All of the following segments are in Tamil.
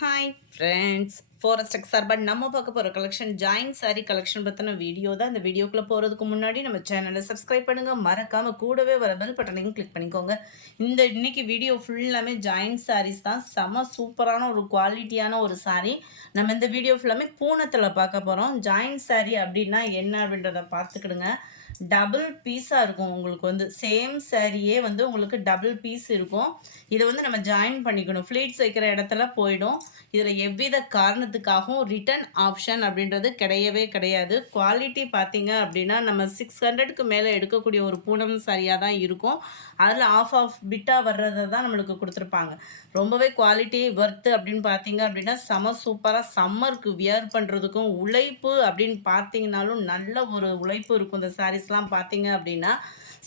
ஹாய் ஃப்ரெண்ட்ஸ், ஃபாரஸ்ட் சார்பாக நம்ம பார்க்க போகிற கலெக்ஷன் ஜாயின் சாரீ கலெக்ஷன் பற்றின வீடியோ தான். இந்த வீடியோக்குள்ளே போகிறதுக்கு முன்னாடி நம்ம சேனலை சப்ஸ்கிரைப் பண்ணுங்கள், மறக்காமல் கூடவே வர பெல் பட்டனையும் கிளிக் பண்ணிக்கோங்க. இன்னைக்கு வீடியோ ஃபுல்லாமே ஜாயின் சாரீஸ் தான். செம சூப்பரான ஒரு குவாலிட்டியான ஒரு சாரீ. நம்ம இந்த வீடியோ ஃபுல்லாமே பூனத்தில் பார்க்க போகிறோம். ஜாயின் சாரீ அப்படின்னா என்ன அப்படின்றத பார்த்துக்கிடுங்க. டபுள் பீஸாக இருக்கும். உங்களுக்கு வந்து சேம் சாரியே வந்து உங்களுக்கு டபுள் பீஸ் இருக்கும். இதை வந்து நம்ம ஜாயின் பண்ணிக்கணும். ஃப்ளீட்ஸ் வைக்கிற இடத்துல போயிடும். இதில் எவ்வித காரணத்துக்காகவும் ரிட்டர்ன் ஆப்ஷன் அப்படின்றது கிடையவே கிடையாது. குவாலிட்டி பார்த்தீங்க அப்படின்னா நம்ம 600க்கு மேலே எடுக்கக்கூடிய ஒரு பூனம் சாரியாக தான் இருக்கும். அதில் ஆஃப் பிட்டாக வர்றதை தான் நம்மளுக்கு கொடுத்துருப்பாங்க. ரொம்பவே குவாலிட்டி ஒர்த்து அப்படின்னு பார்த்தீங்க அப்படின்னா செம சூப்பராக சம்மருக்கு வியர் பண்ணுறதுக்கும் உழைப்பு அப்படின்னு பார்த்தீங்கன்னாலும் நல்ல ஒரு உழைப்பு இருக்கும். இந்த சாரீஸ்லாம் பார்த்தீங்க அப்படின்னா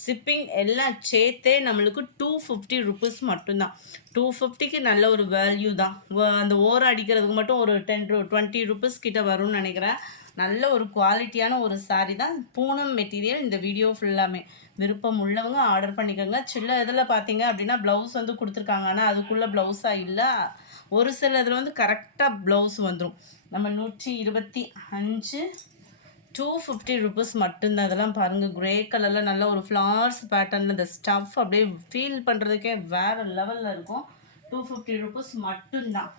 ஷிப்பிங் எல்லாம் சேர்த்தே நம்மளுக்கு 250 ருபீஸ் மட்டும்தான். 250க்கு நல்ல ஒரு வேல்யூ தான். அந்த ஓரம் அடிக்கிறதுக்கு மட்டும் ஒரு 20 ருபீஸ் கிட்ட வரும்னு நினைக்கிறேன். நல்ல ஒரு குவாலிட்டியான ஒரு சாரீ தான். பூனம் மெட்டீரியல். இந்த வீடியோ ஃபுல்லாமே விருப்பம் உள்ளவங்க ஆர்டர் பண்ணிக்கோங்க. சில இதில் பார்த்தீங்க அப்படின்னா ப்ளவுஸ் வந்து கொடுத்துருக்காங்க, ஆனால் அதுக்குள்ளே ப்ளவுஸாக இல்லை. ஒரு சில இதில் வந்து கரெக்டாக ப்ளவுஸ் வந்துடும். நம்ம 125 250 ருபீஸ் மட்டும்தான். அதெல்லாம் பாருங்கள், கிரே கலரில் நல்ல ஒரு ஃப்ளார்ஸ் பேட்டர்னில் இந்த ஸ்டஃப் அப்படியே ஃபீல் பண்ணுறதுக்கே வேறு லெவலில் இருக்கும். 250 ருபீஸ் மட்டும்தான்.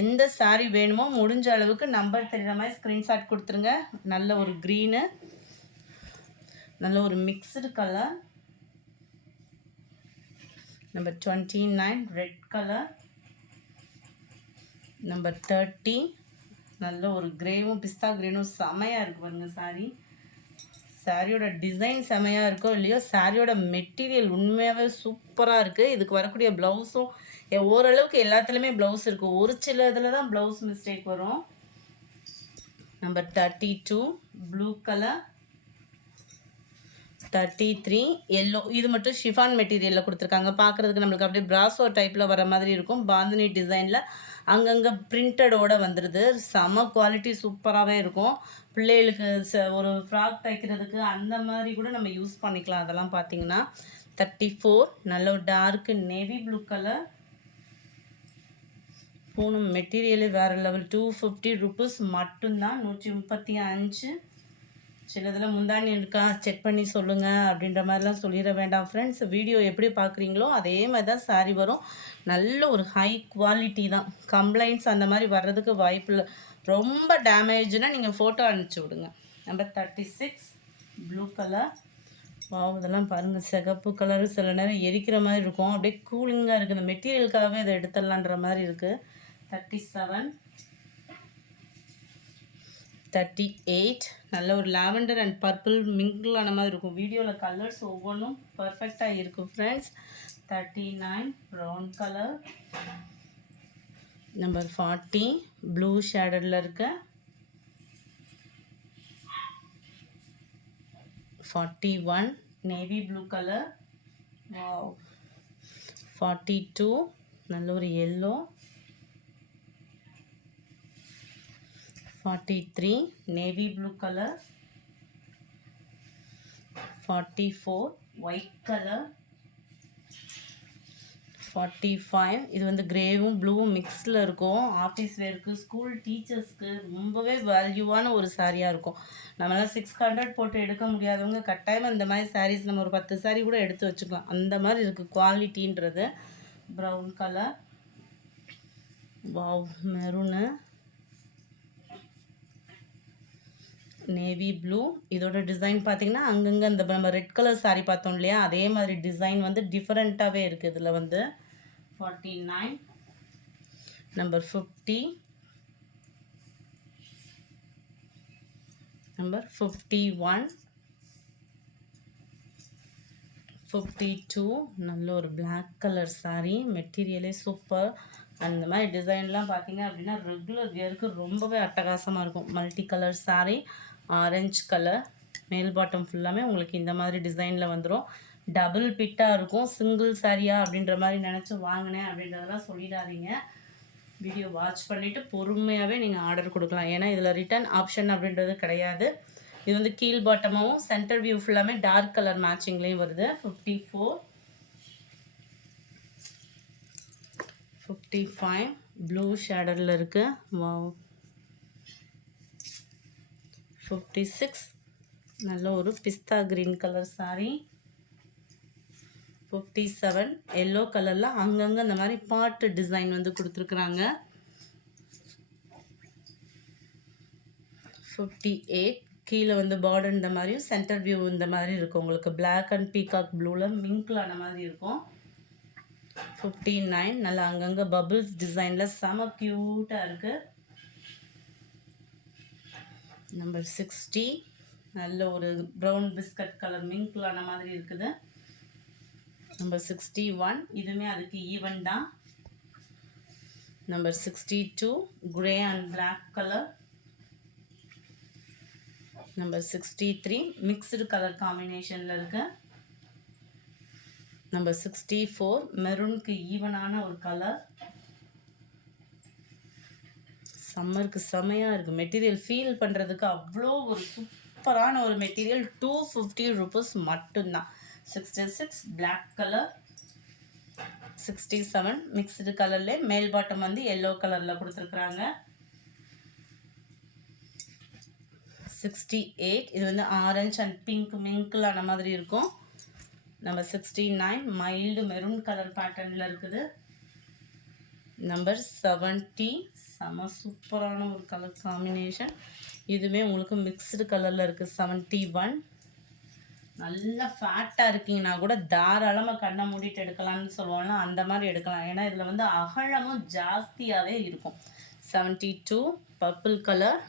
எந்த சாரீ வேணுமோ முடிஞ்ச அளவுக்கு நம்பர் தெரிகிற மாதிரி ஸ்க்ரீன்ஷாட் கொடுத்துருங்க. நல்ல ஒரு க்ரீனு, நல்ல ஒரு mixed colour, number 29 red colour, number 30 நல்ல ஒரு கிரேவும் பிஸ்தா கிரீனும் செமையாக இருக்குது பாருங்க. சாரியோட டிசைன் செமையாக இருக்கோ இல்லையோ, சாரியோட மெட்டீரியல் உண்மையாகவே சூப்பராக இருக்குது. இதுக்கு வரக்கூடிய ப்ளவுஸும் ஓரளவுக்கு எல்லாத்துலேயுமே ப்ளவுஸ் இருக்குது. ஒரு சில இதில் தான் ப்ளவுஸ் மிஸ்டேக் வரும். Number 32 blue colour, 33 yellow. இது மட்டும் ஷிஃபான் மெட்டீரியலில் கொடுத்துருக்காங்க. பார்க்குறதுக்கு நம்மளுக்கு அப்படியே பிராசோ டைப்பில் வர மாதிரி இருக்கும். பாந்தினி டிசைனில் அங்கங்கே பிரிண்டடோடு வந்துடுது. செம குவாலிட்டி சூப்பராகவே இருக்கும். பிள்ளைகளுக்கு ஒரு ஃப்ராக் தைக்கிறதுக்கு அந்த மாதிரி கூட நம்ம யூஸ் பண்ணிக்கலாம். அதெல்லாம் பார்த்தீங்கன்னா 34 நல்ல ஒரு dark navy blue colour. Poonam மெட்டீரியலே வேறு லெவல். 250 ருபீஸ் மட்டும்தான். 135. சில இதில் முந்தானி இருக்கா செக் பண்ணி சொல்லுங்கள் அப்படின்ற மாதிரிலாம் சொல்லிட வேண்டாம் ஃப்ரெண்ட்ஸ். வீடியோ எப்படி பார்க்குறீங்களோ அதே மாதிரி தான் சாரீ வரும். நல்ல ஒரு ஹை குவாலிட்டி தான். கம்ப்ளைண்ட்ஸ் அந்த மாதிரி வர்றதுக்கு வாய்ப்பு இல்லை. ரொம்ப டேமேஜ்னால் நீங்கள் ஃபோட்டோ அனுப்பிச்சி விடுங்க. Number 36 blue colour. இதெல்லாம் பாருங்கள், சிகப்பு கலரு சில நேரம் எரிக்கிற மாதிரி இருக்கும். அப்படியே கூலிங்காக இருக்குது. இந்த மெட்டீரியலுக்காகவே இதை எடுத்துடலான்ற மாதிரி இருக்குது. 37 38 நல்ல ஒரு லாவெண்டர் அண்ட் பர்பிள் மிங்கிள் ஆன மாதிரி இருக்கும். வீடியோவில் கலர்ஸ் ஒவ்வொன்றும் பர்ஃபெக்டாக இருக்கும் friends. 39 brown colour. Number 40 blue ஷேடடில் இருக்க. 41 நேவி ப்ளூ கலர். 42 நல்ல ஒரு yellow. 43 navy blue color. 44 white color. 45 இது வந்து கிரேவும் ப்ளூவும் மிக்ஸில் இருக்கும். ஆஃபீஸ் வேருக்கு, ஸ்கூல் டீச்சர்ஸ்க்கு ரொம்பவே வேல்யூவான ஒரு சாரியாக இருக்கும். நம்மளாம் 600 போட்டு எடுக்க முடியாதவங்க கட்டாயமாக இந்த மாதிரி சாரீஸ் நம்ம ஒரு 10 சாரீ கூட எடுத்து வச்சுக்கலாம். அந்த மாதிரி இருக்குது குவாலிட்டின்றது. Brown colour. Wow maroon, navy blue. இதோட டிசைன் பார்த்தீங்கன்னா அங்கங்கே இந்த நம்ம ரெட் கலர் சாரீ பார்த்தோம் இல்லையா, அதே மாதிரி டிசைன் வந்து டிஃப்ரெண்ட்டாகவே இருக்குது இதில் வந்து. 49 நம்பர் 50 நம்பர் 51 52 நல்ல ஒரு பிளாக் கலர் சாரீ. மெட்டீரியலே சூப்பர். அந்த மாதிரி டிசைன்லாம் பார்த்தீங்க அப்படின்னா ரெகுலர் வியருக்கு ரொம்பவே அட்டகாசமாக இருக்கும். Multi colour sari, orange colour. மேல் பாட்டம் ஃபுல்லாமே உங்களுக்கு இந்த மாதிரி டிசைனில் வந்துடும். டபுள் பிட்டாக இருக்கும். சிங்கிள் சாரியா அப்படின்ற மாதிரி நினச்சி வாங்கினேன் அப்படின்றதெல்லாம் சொல்லிடாதீங்க. வீடியோ வாட்ச் பண்ணிவிட்டு பொறுமையாகவே நீங்கள் ஆர்டர் கொடுக்கலாம். ஏன்னா இதில் ரிட்டர்ன் ஆப்ஷன் அப்படின்றது கிடையாது. இது வந்து கீழ் பாட்டமாகவும் சென்டர் வியூ ஃபுல்லாமே டார்க் கலர் மேட்சிங்லேயும் வருது. 54 55 ப்ளூ ஷேடரில் இருக்குது. வாவ் 56. நல்ல ஒரு பிஸ்தா க்ரீன் கலர் சாரீ. 57 எல்லோ கலரில் அங்கங்கே இந்த மாதிரி பாட்டு டிசைன் வந்து கொடுத்துருக்குறாங்க. 58 கீழே வந்து பார்டர் இந்த மாதிரியும் சென்டர் வியூ இந்த மாதிரி இருக்கும். உங்களுக்கு பிளாக் அண்ட் பீகாக் ப்ளூவில் மிங்க்லான மாதிரி இருக்கும். 59 நல்லா அங்கங்கே பபிள்ஸ் டிசைனில் செம க்யூட்டாக இருக்குது. நம்பர் 60 நல்ல ஒரு ப்ரௌன் பிஸ்கட் கலர் மிங்க்லான மாதிரி இருக்குது. நம்பர் 61 இதுவுமே அதுக்கு ஈவன் தான். Number 62 grey and black colour. Number 63 mixed colour காம்பினேஷனில் இருக்கு. நம்பர் 64 மெரூனுக்கு ஈவனான ஒரு கலர். சம்மருக்கு செமையாக இருக்குது. மெட்டீரியல் ஃபீல் பண்ணுறதுக்கு அவ்வளோ ஒரு சூப்பரான ஒரு மெட்டீரியல். 250 rupees மட்டும்தான். 66 பிளாக் கலர். 67 மிக்ஸ்டு கலர்ல மேல் பாட்டம் வந்து எல்லோ கலரில் கொடுத்துருக்குறாங்க. 68 இது வந்து ஆரஞ்சு அண்ட் பிங்க் மிங்க்லான மாதிரி இருக்கும். நம்பர் 69 மைல்டு மெரூன் கலர் பேட்டர்னில் இருக்குது. நம்பர் 70 செம சூப்பரான ஒரு கலர் காம்பினேஷன். இதுவுமே உங்களுக்கு மிக்ஸ்டு கலரில் இருக்குது. 71 நல்லா ஃபேட்டாக இருக்கீங்கன்னா கூட தாராளமாக கண்ணை மூடிட்டு எடுக்கலாம்னு சொல்லுவாங்க. அந்த மாதிரி எடுக்கலாம். ஏன்னா இதில் வந்து அகலமும் ஜாஸ்தியாகவே இருக்கும். 72 purple colour.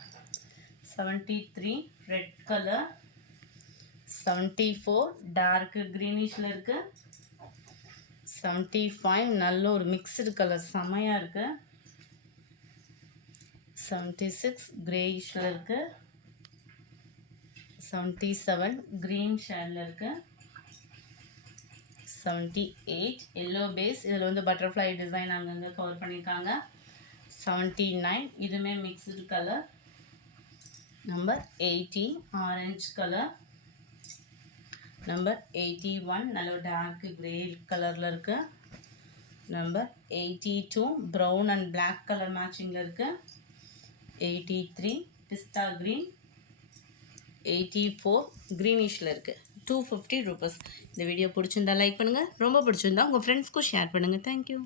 73 red colour. 74 dark க்ரீனிஷில் இருக்குது. 75 நல்ல ஒரு மிக்ஸ்டு கலர் செமையாக இருக்குது. 76 கிரேயிஷில் இருக்குது. 77 க்ரீன் ஷேடில் இருக்குது. 78 எல்லோ பேஸ். இதில் வந்து பட்டர்ஃப்ளை டிசைன் அங்கங்கே கவர் பண்ணியிருக்காங்க. 79 இதுவுமே mixed colour. Number 80 orange colour. Number 81 நல்ல டார்க் கிரே கலரில் இருக்குது. Number 82 brown and black colour மேட்சிங்கில் இருக்குது. 83 பிஸ்தா க்ரீன். 84 க்ரீனிஷில் இருக்குது. 250 rupees. இந்த வீடியோ பிடிச்சிருந்தா லைக் பண்ணுங்கள். ரொம்ப பிடிச்சிருந்தா உங்கள் ஃப்ரெண்ட்ஸ்க்கும் ஷேர் பண்ணுங்கள். தேங்க்யூ.